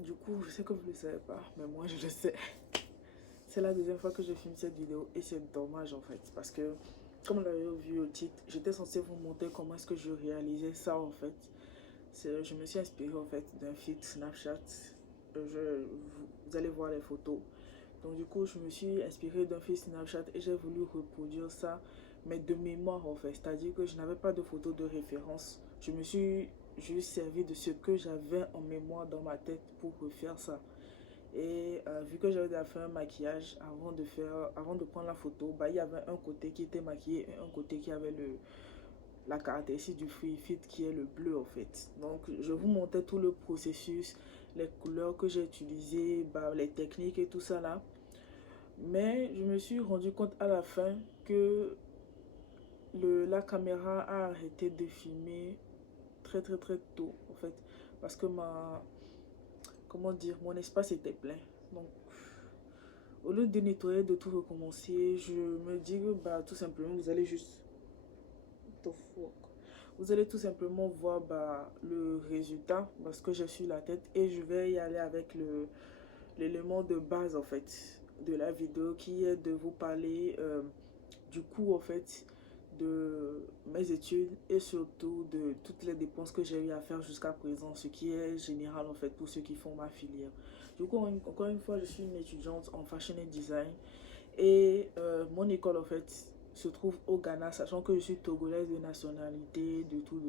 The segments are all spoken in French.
Du coup, je sais que vous ne le savez pas, mais moi je le sais. C'est la deuxième fois que je filme cette vidéo et c'est dommage en fait. Parce que, comme vous l'avez vu au titre, j'étais censée vous montrer comment est-ce que je réalisais ça en fait. Je me suis inspirée en fait d'un feed Snapchat. Vous allez voir les photos. Donc du coup, je me suis inspirée d'un feed Snapchat et j'ai voulu reproduire ça, mais de mémoire en fait. C'est-à-dire que je n'avais pas de photo de référence. Je me suis juste servi de ce que j'avais en mémoire dans ma tête pour refaire ça. Et vu que j'avais déjà fait un maquillage avant de prendre la photo, bah, il y avait un côté qui était maquillé et un côté qui avait la caractéristique du free fit qui est le bleu en fait. Donc je vous montrais tout le processus, les couleurs que j'ai utilisées, bah, les techniques et tout ça là. Mais je me suis rendu compte à la fin que la caméra a arrêté de filmer très tôt en fait. Parce que comment dire, mon espace était plein. Donc au lieu de nettoyer, de tout recommencer, je me dis que bah, tout simplement, vous allez tout simplement voir bah, le résultat parce que j'ai sur la tête et je vais y aller avec l'élément de base en fait de la vidéo qui est de vous parler du coût en fait de mes études et surtout de toutes les dépenses que j'ai eu à faire jusqu'à présent, ce qui est général en fait pour ceux qui font ma filière. Du coup, encore une fois, je suis une étudiante en fashion and design et mon école en fait se trouve au Ghana, sachant que je suis togolaise de nationalité, de tout.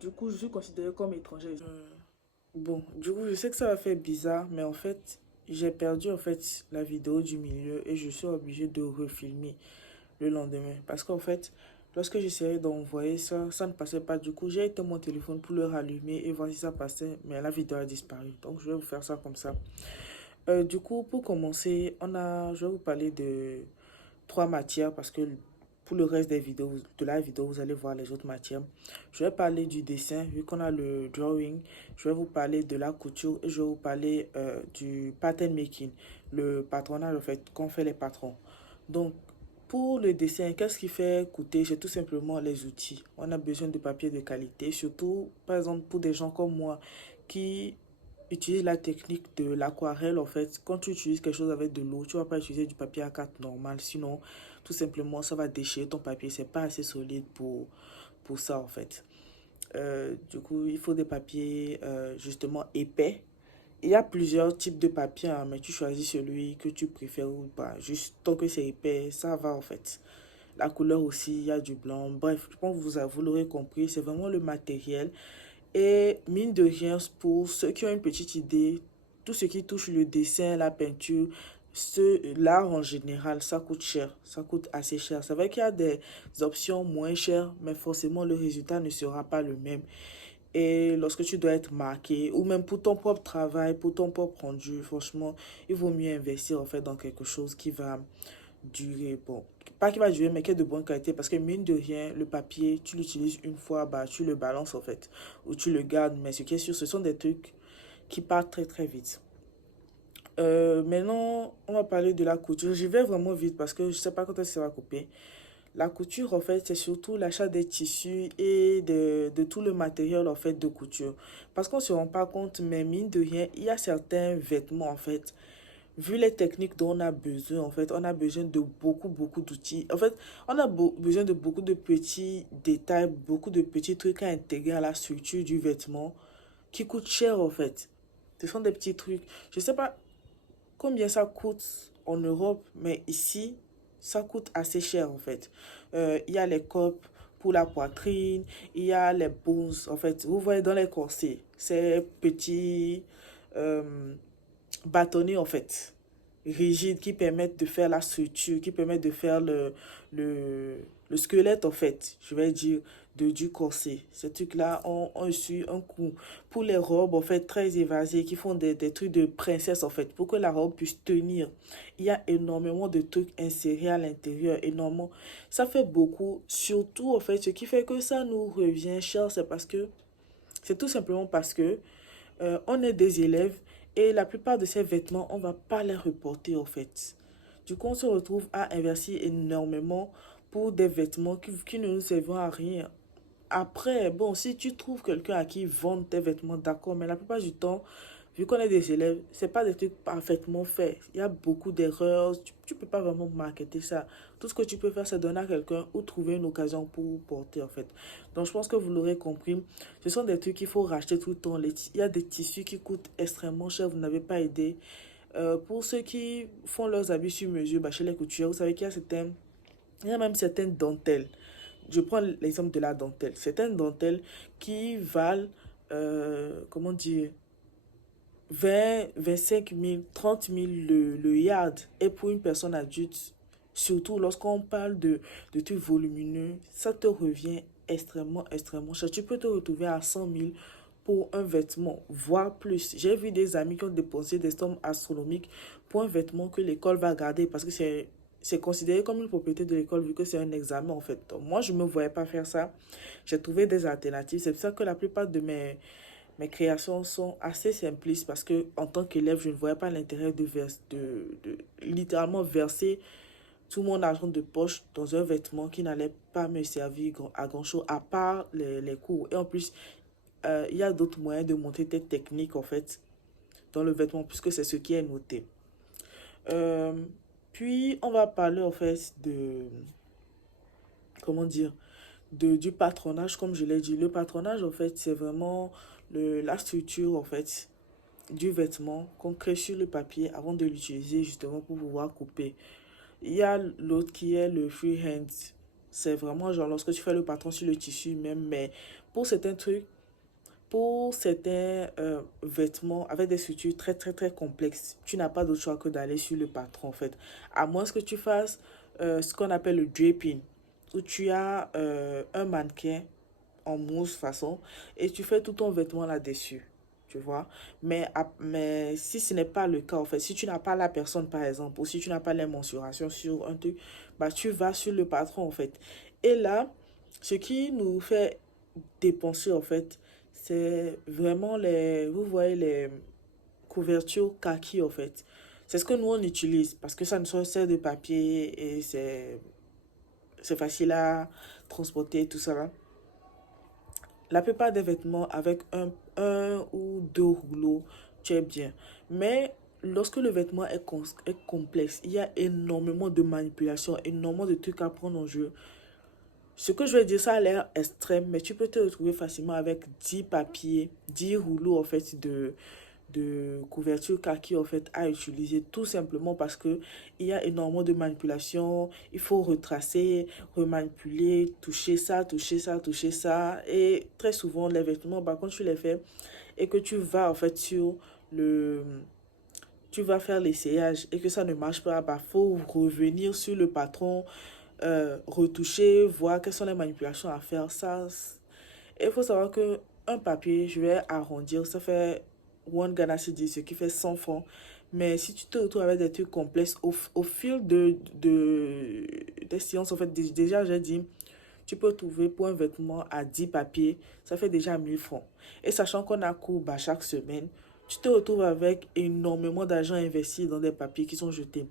Du coup, je suis considérée comme étrangère. Bon, du coup, je sais que ça va faire bizarre, mais en fait, j'ai perdu en fait la vidéo du milieu et je suis obligée de refilmer le lendemain. Parce qu'en fait, lorsque j'essayais d'envoyer ça, ça ne passait pas. Du coup, j'ai éteint mon téléphone pour le rallumer et voir si ça passait, mais la vidéo a disparu. Donc, je vais vous faire ça comme ça. Du coup, pour commencer, je vais vous parler de trois matières parce que pour le reste des vidéos, de la vidéo, vous allez voir les autres matières. Je vais parler du dessin, vu qu'on a le drawing. Je vais vous parler de la couture et je vais vous parler du pattern making, le patronage, en fait, qu'on fait les patrons. Donc, pour le dessin, qu'est-ce qui fait coûter? C'est tout simplement les outils. On a besoin de papier de qualité, surtout, par exemple, pour des gens comme moi qui utilisent la technique de l'aquarelle. En fait, quand tu utilises quelque chose avec de l'eau, tu ne vas pas utiliser du papier A4 normal, sinon, tout simplement, ça va déchirer ton papier. C'est pas assez solide pour ça, en fait. Du coup, il faut des papiers justement épais. Il y a plusieurs types de papiers, hein, mais tu choisis celui que tu préfères ou pas. Juste tant que c'est épais, ça va en fait. La couleur aussi, il y a du blanc. Bref, je pense que vous l'aurez compris, c'est vraiment le matériel. Et mine de rien, pour ceux qui ont une petite idée, tout ce qui touche le dessin, la peinture, l'art en général, ça coûte cher. Ça coûte assez cher. C'est vrai qu'il y a des options moins chères, mais forcément le résultat ne sera pas le même. Et lorsque tu dois être marqué, ou même pour ton propre travail, pour ton propre rendu, franchement, il vaut mieux investir en fait dans quelque chose qui va durer. Bon, pas qui va durer, mais qui est de bonne qualité. Parce que mine de rien, le papier, tu l'utilises une fois, bah, tu le balances en fait. Ou tu le gardes. Mais ce qui est sûr, ce sont des trucs qui partent très vite. Maintenant, on va parler de la couture. J'y vais vraiment vite parce que je sais pas quand est-ce que ça va couper. La couture, en fait, c'est surtout l'achat des tissus et de tout le matériel, en fait, de couture. Parce qu'on ne se rend pas compte, mais mine de rien, il y a certains vêtements, en fait, vu les techniques dont on a besoin, en fait, on a besoin de beaucoup d'outils. En fait, on a besoin de beaucoup de petits détails, beaucoup de petits trucs à intégrer à la structure du vêtement qui coûtent cher, en fait. Ce sont des petits trucs. Je ne sais pas combien ça coûte en Europe, mais ici, ça coûte assez cher en fait. Il y a les copes pour la poitrine, il y a les bones, en fait, vous voyez dans les corsets, ces petits euh, bâtonnets en fait, rigides qui permettent de faire la structure, qui permettent de faire le, le squelette en fait, je vais dire, du corset. Ces trucs-là ont su un coup. Pour les robes en fait très évasées, qui font des trucs de princesse en fait, pour que la robe puisse tenir. Il y a énormément de trucs insérés à l'intérieur, énormément. Ça fait beaucoup, surtout en fait, ce qui fait que ça nous revient cher, c'est tout simplement parce que on est des élèves et la plupart de ces vêtements, on ne va pas les reporter en fait. Du coup, on se retrouve à investir énormément pour des vêtements qui ne nous servent à rien. Après, bon, si tu trouves quelqu'un à qui vendre tes vêtements, d'accord, mais la plupart du temps, vu qu'on est des élèves, c'est pas des trucs parfaitement faits. Il y a beaucoup d'erreurs. Tu peux pas vraiment marketer ça. Tout ce que tu peux faire, c'est donner à quelqu'un ou trouver une occasion pour porter, en fait. Donc, je pense que vous l'aurez compris. Ce sont des trucs qu'il faut racheter tout le temps. Il y a des tissus qui coûtent extrêmement cher. Vous n'avez pas aidé. Pour ceux qui font leurs habits sur mesure, bah, chez les couturiers, vous savez qu'il y a il y a même certaines dentelles. Je prends l'exemple de la dentelle. Certaines dentelles qui valent, comment dire, 20, 25 000, 30 000 le yard. Et pour une personne adulte, surtout lorsqu'on parle de trucs volumineux, ça te revient extrêmement cher. Tu peux te retrouver à 100 000 pour un vêtement, voire plus. J'ai vu des amis qui ont dépensé des sommes astronomiques pour un vêtement que l'école va garder parce que c'est considéré comme une propriété de l'école vu que c'est un examen en fait. Donc, moi, je ne me voyais pas faire ça. J'ai trouvé des alternatives. C'est pour ça que la plupart de mes créations sont assez simplistes parce que en tant qu'élève, je ne voyais pas l'intérêt de littéralement verser tout mon argent de poche dans un vêtement qui n'allait pas me servir à grand chose à part les cours. Et en plus, il y a d'autres moyens de montrer tes techniques en fait dans le vêtement puisque c'est ce qui est noté. Euh, Puis on va parler en fait comment dire, du patronage comme je l'ai dit. Le patronage en fait c'est vraiment la structure en fait du vêtement qu'on crée sur le papier avant de l'utiliser justement pour pouvoir couper. Il y a l'autre qui est le freehand. C'est vraiment genre lorsque tu fais le patron sur le tissu même, mais pour certains trucs, pour certains vêtements avec des structures très complexes, tu n'as pas d'autre choix que d'aller sur le patron en fait. À moins que tu fasses ce qu'on appelle le draping, où tu as un mannequin en mousse façon et tu fais tout ton vêtement là-dessus. Tu vois, mais si ce n'est pas le cas, en fait, si tu n'as pas la personne, par exemple, ou si tu n'as pas les mensurations sur un truc, bah, tu vas sur le patron, en fait. Et là, ce qui nous fait dépenser, en fait, c'est vraiment vous voyez, les couvertures kaki, en fait. C'est ce que nous, on utilise, parce que ça ne sert de papier et c'est facile à transporter, tout ça, là. La plupart des vêtements avec un ou deux rouleaux, tu es bien. Mais lorsque le vêtement est complexe, il y a énormément de manipulations, énormément de trucs à prendre en jeu. Ce que je vais dire, ça a l'air extrême, mais tu peux te retrouver facilement avec 10 papiers, 10 rouleaux en fait de couverture kaki en fait à utiliser tout simplement parce que il y a énormément de manipulations, il faut retracer, remanipuler, toucher ça et très souvent les vêtements bah, quand tu les fais et que tu vas en fait sur le tu vas faire l'essayage et que ça ne marche pas, bah faut revenir sur le patron, retoucher, voir quelles sont les manipulations à faire. Ça, et il faut savoir que un papier, je vais arrondir, ça fait one Ghana Cedi, ce qui fait 100 francs. Mais si tu te retrouves avec des trucs complexes, au fil des séances, en fait, déjà, j'ai dit, tu peux trouver pour un vêtement à 10 papiers, ça fait déjà 1000 francs. Et sachant qu'on a cours bah, chaque semaine, tu te retrouves avec énormément d'argent investi dans des papiers qui sont jetés.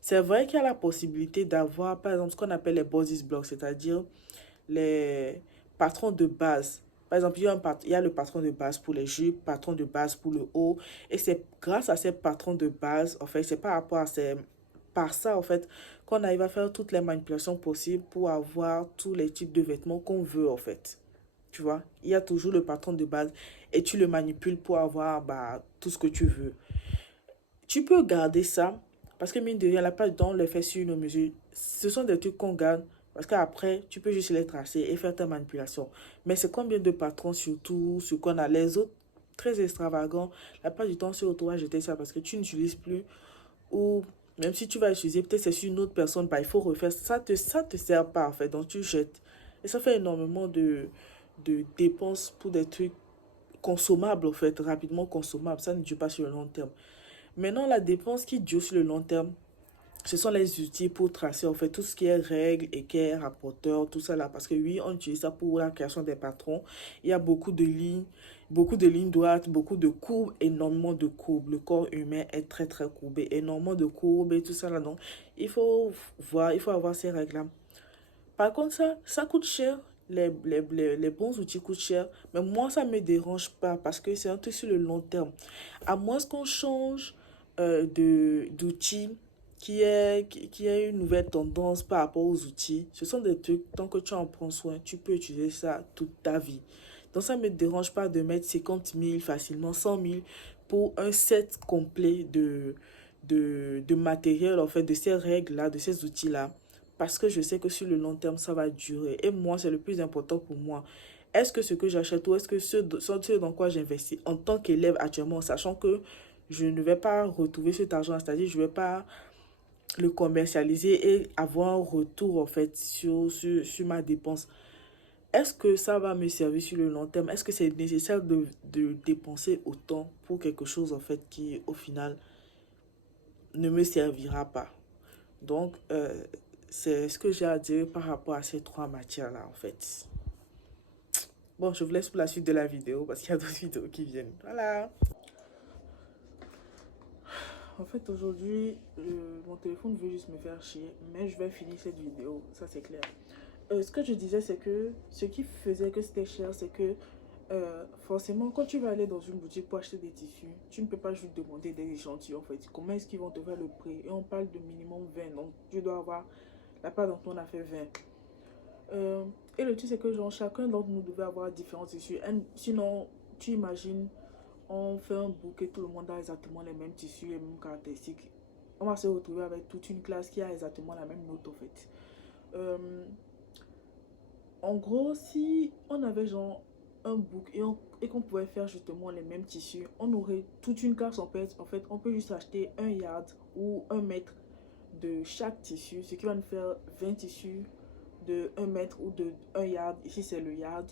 C'est vrai qu'il y a la possibilité d'avoir, par exemple, ce qu'on appelle les bodice blocks, c'est-à-dire les patrons de base. Par exemple, il y a le patron de base pour les jupes, patron de base pour le haut. Et c'est grâce à ces patrons de base, en fait, c'est par rapport à par ça, en fait, qu'on arrive à faire toutes les manipulations possibles pour avoir tous les types de vêtements qu'on veut, en fait. Tu vois, il y a toujours le patron de base et tu le manipules pour avoir bah, tout ce que tu veux. Tu peux garder ça parce que mine de rien, la plupart du temps, on le fait sur une mesure. Ce sont des trucs qu'on garde parce qu'après, tu peux juste les tracer et faire ta manipulation. Mais c'est combien de patrons, surtout, ce qu'on a les autres très extravagants. La plupart du temps, on se retrouve à jeter ça parce que tu n'utilises plus ou même si tu vas utiliser, peut-être c'est sur une autre personne, bah, il faut refaire. Ça te sert pas en fait, donc tu jettes. Et ça fait énormément de dépenses pour des trucs consommables en fait, rapidement consommables. Ça ne dure pas sur le long terme. Maintenant, la dépense qui dure sur le long terme, ce sont les outils pour tracer en fait tout ce qui est règles, équerres, rapporteurs, tout ça là. Parce que oui, on utilise ça pour la création des patrons. Il y a beaucoup de lignes droites, beaucoup de courbes, énormément de courbes. Le corps humain est très courbé, énormément de courbes et tout ça là. Donc, il faut avoir ces règles là. Par contre, ça coûte cher les bons outils coûtent cher. Mais moi, ça ne me dérange pas parce que c'est un truc sur le long terme. À moins qu'on change d'outils qui est une nouvelle tendance par rapport aux outils. Ce sont des trucs, tant que tu en prends soin, tu peux utiliser ça toute ta vie. Donc ça ne me dérange pas de mettre 50 000 facilement, 100 000 pour un set complet de matériel, en fait, de ces règles-là, de ces outils-là. Parce que je sais que sur le long terme, ça va durer. Et moi, c'est le plus important pour moi. Est-ce que ce que j'achète ou est-ce que ce dans quoi j'investis en tant qu'élève actuellement, sachant que je ne vais pas retrouver cet argent, c'est-à-dire je ne vais pas le commercialiser et avoir un retour en fait sur ma dépense. Est-ce que ça va me servir sur le long terme? Est-ce que c'est nécessaire de dépenser autant pour quelque chose en fait qui au final ne me servira pas? Donc, c'est ce que j'ai à dire par rapport à ces trois matières-là en fait. Bon, je vous laisse pour la suite de la vidéo parce qu'il y a d'autres vidéos qui viennent. Voilà. En fait, aujourd'hui, mon téléphone veut juste me faire chier, mais je vais finir cette vidéo, ça c'est clair. Ce que je disais, c'est que ce qui faisait que c'était cher, c'est que forcément, quand tu vas aller dans une boutique pour acheter des tissus, tu ne peux pas juste demander des échantillons en fait. Comment est-ce qu'ils vont te faire le prix? Et on parle de minimum 20, donc tu dois avoir la part dont on a fait 20. Et le truc, c'est que genre, chacun d'entre nous devait avoir différents tissus. Sinon, tu imagines, on fait un book et tout le monde a exactement les mêmes tissus, les mêmes caractéristiques. On va se retrouver avec toute une classe qui a exactement la même note en fait. Euh, En gros, si on avait genre un book et qu'on pouvait faire justement les mêmes tissus, on aurait toute une classe en fait. En fait, on peut juste acheter un yard ou un mètre de chaque tissu, ce qui va nous faire 20 tissus de 1 mètre ou de 1 yard. Ici, c'est le yard.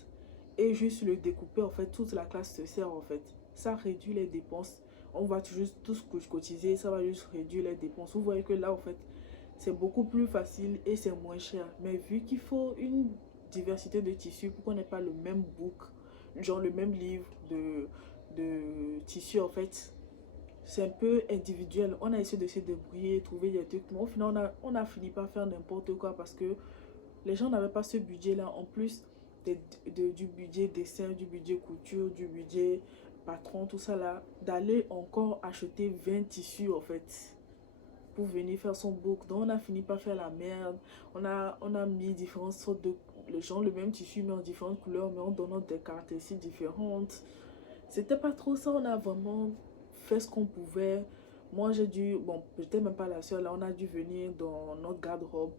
Et juste le découper, en fait, toute la classe se sert en fait. Ça réduit les dépenses. On va juste tous cotiser, ça va juste réduire les dépenses. Vous voyez que là, en fait, c'est beaucoup plus facile et c'est moins cher. Mais vu qu'il faut une diversité de tissus pour qu'on n'ait pas le même book, genre le même livre de tissus en fait, c'est un peu individuel. On a essayé de se débrouiller, trouver des trucs, mais au final on a fini par faire n'importe quoi parce que les gens n'avaient pas ce budget là en plus du budget dessin, du budget couture, du budget patron, tout ça là, d'aller encore acheter 20 tissus en fait pour venir faire son book. Donc on a fini par faire la merde. On a mis différentes sortes de... Les gens, le même tissu, mais en différentes couleurs, mais en donnant des caractéristiques différentes. C'était pas trop ça. On a vraiment fait ce qu'on pouvait. Moi, j'ai dû... Bon, j'étais même pas la seule. Là, on a dû venir dans notre garde-robe,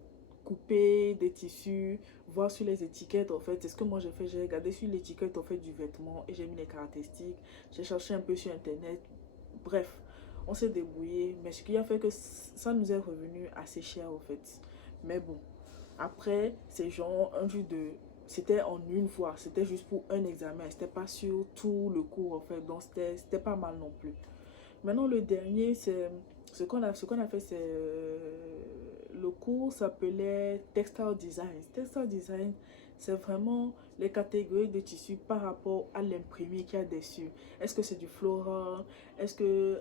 couper des tissus, voir sur les étiquettes, en fait. C'est ce que moi j'ai fait. J'ai regardé sur l'étiquette, en fait, du vêtement et j'ai mis les caractéristiques. J'ai cherché un peu sur Internet. Bref, on s'est débrouillé, mais ce qui a fait que ça nous est revenu assez cher en fait. Mais bon, après, c'est genre un jeu de... C'était en une fois, c'était juste pour un examen, c'était pas sur tout le cours en fait, donc c'était pas mal non plus. Maintenant, le dernier, c'est ce qu'on a fait, c'est le cours s'appelait Textile Design. Textile Design, c'est vraiment les catégories de tissus par rapport à l'imprimé qu'il y a dessus. Est-ce que c'est du floral? Est-ce que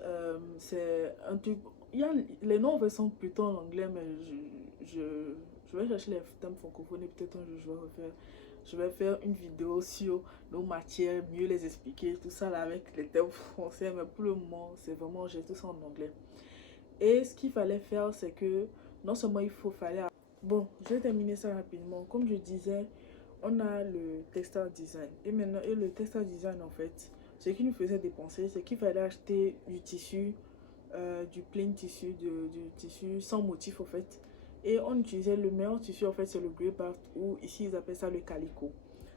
c'est un truc... Il y a, les noms en fait sont plutôt en anglais, mais je vais chercher les thèmes francophones et peut-être un jour je vais faire une vidéo sur nos matières, mieux les expliquer, tout ça là avec les termes français, mais pour le moment, c'est vraiment, j'ai tout ça en anglais. Et ce qu'il fallait faire, c'est que non seulement fallait... Bon, je vais terminer ça rapidement. Comme je disais, on a le textile design. Et maintenant, et le textile design, en fait, ce qui nous faisait dépenser, c'est qu'il fallait acheter du tissu, du plain tissu, du tissu sans motif, en fait. Et on utilisait le meilleur tissu, en fait, c'est le grey bath, ou ici, ils appellent ça le calico.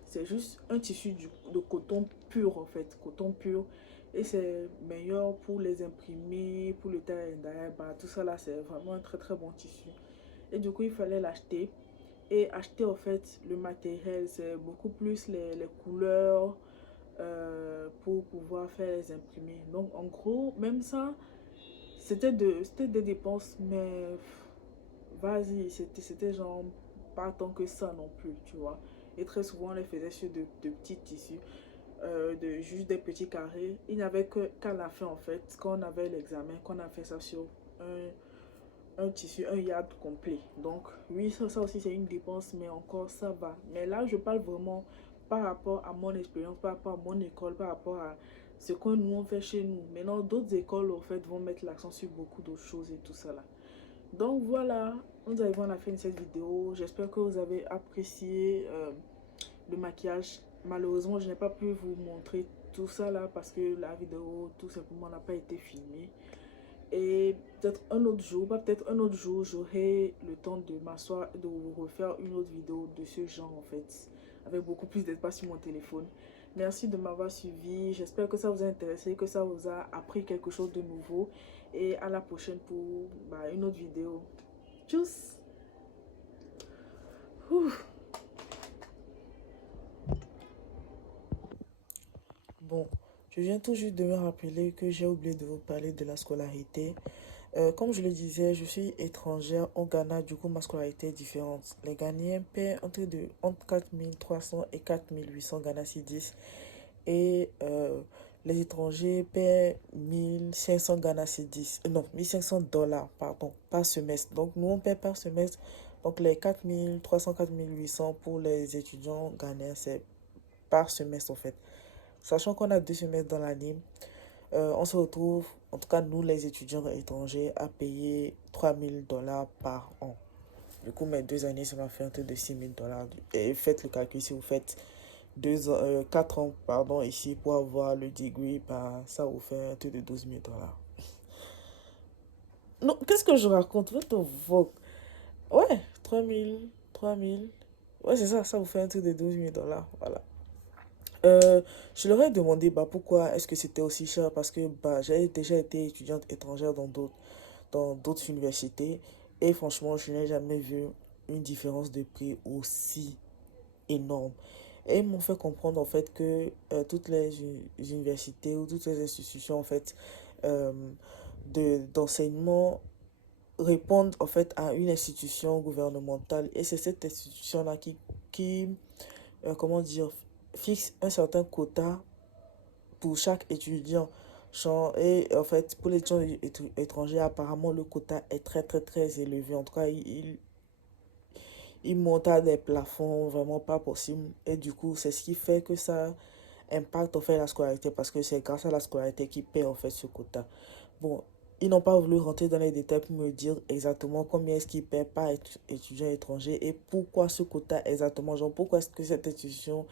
C'est juste un tissu de coton pur, en fait, coton pur. Et c'est meilleur pour les imprimer, pour le taille, bah, tout ça là, c'est vraiment un très très bon tissu. Et du coup, il fallait l'acheter. Et acheter en fait le matériel, c'est beaucoup plus les couleurs pour pouvoir faire les imprimer. Donc en gros, même ça, c'était des dépenses, mais vas-y, c'était genre pas tant que ça non plus, tu vois. Et très souvent, on les faisait sur de petits tissus, juste des petits carrés. Il n'y avait qu'à la fin, en fait, quand on avait l'examen, qu'on a fait ça sur un, un tissu, un yard complet. Donc, oui, ça aussi, c'est une dépense, mais encore, ça va. Mais là, je parle vraiment par rapport à mon expérience, par rapport à mon école, par rapport à ce que nous, on fait chez nous. Maintenant, d'autres écoles, en fait, vont mettre l'accent sur beaucoup d'autres choses et tout ça là. Donc, voilà, nous arrivons à la fin de cette vidéo. J'espère que vous avez apprécié le maquillage. Malheureusement, je n'ai pas pu vous montrer tout ça là parce que la vidéo, tout simplement, n'a pas été filmée. Et peut-être un autre jour, pas peut-être un autre jour, j'aurai le temps de m'asseoir et de vous refaire une autre vidéo de ce genre en fait, avec beaucoup plus d'espace sur mon téléphone. Merci de m'avoir suivi. J'espère que ça vous a intéressé, que ça vous a appris quelque chose de nouveau. Et à la prochaine pour une autre vidéo. Tchuss! Ouh. Bon, je viens tout juste de me rappeler que j'ai oublié de vous parler de la scolarité. Comme je le disais, je suis étrangère au Ghana, du coup ma scolarité est différente. Les Ghanéens paient entre 4300 et 4800 Ghana Cedis et les étrangers paient 1500 Ghana Cedis, non, 1500 dollars, pardon, par semestre. Donc nous on paie par semestre, donc les 4300, 4800 pour les étudiants ghanéens, c'est par semestre en fait. Sachant qu'on a 2 semestres dans l'année, on se retrouve, en tout cas nous les étudiants étrangers, à payer 3000 dollars par an. Du coup, mes 2 années, ça m'a fait un truc de 6000 dollars. Et faites le calcul, si vous faites 4 ans pardon, ici pour avoir le degree, bah, ça vous fait un truc de 12 000 dollars. Non, qu'est-ce que je raconte? What the fuck? Ouais, 3000. Ouais, c'est ça, ça vous fait un truc de 12 000 dollars. Voilà. Je leur ai demandé pourquoi est-ce que c'était aussi cher parce que j'ai déjà été étudiante étrangère dans d'autres universités et franchement je n'ai jamais vu une différence de prix aussi énorme. Et ils m'ont fait comprendre en fait que toutes les universités ou toutes les institutions en fait euh, d'enseignement répondent en fait à une institution gouvernementale et c'est cette institution là qui comment dire, fixe un certain quota pour chaque étudiant. Et en fait, pour les étudiants étrangers, apparemment, le quota est très, très, très élevé. En tout cas, il monte à des plafonds vraiment pas possibles. Et du coup, c'est ce qui fait que ça impacte en fait la scolarité parce que c'est grâce à la scolarité qui paie en fait ce quota. Bon, ils n'ont pas voulu rentrer dans les détails pour me dire exactement combien est-ce qu'ils paient par étudiant étranger et pourquoi ce quota exactement. Genre, pourquoi est-ce que cette institution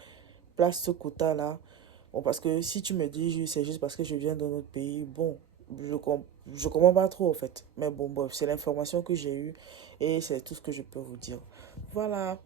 place ce quota-là. Bon, parce que si tu me dis c'est juste parce que je viens d'un autre pays, bon, je comprends pas trop en fait. Mais bon, bref, c'est l'information que j'ai eue et c'est tout ce que je peux vous dire. Voilà.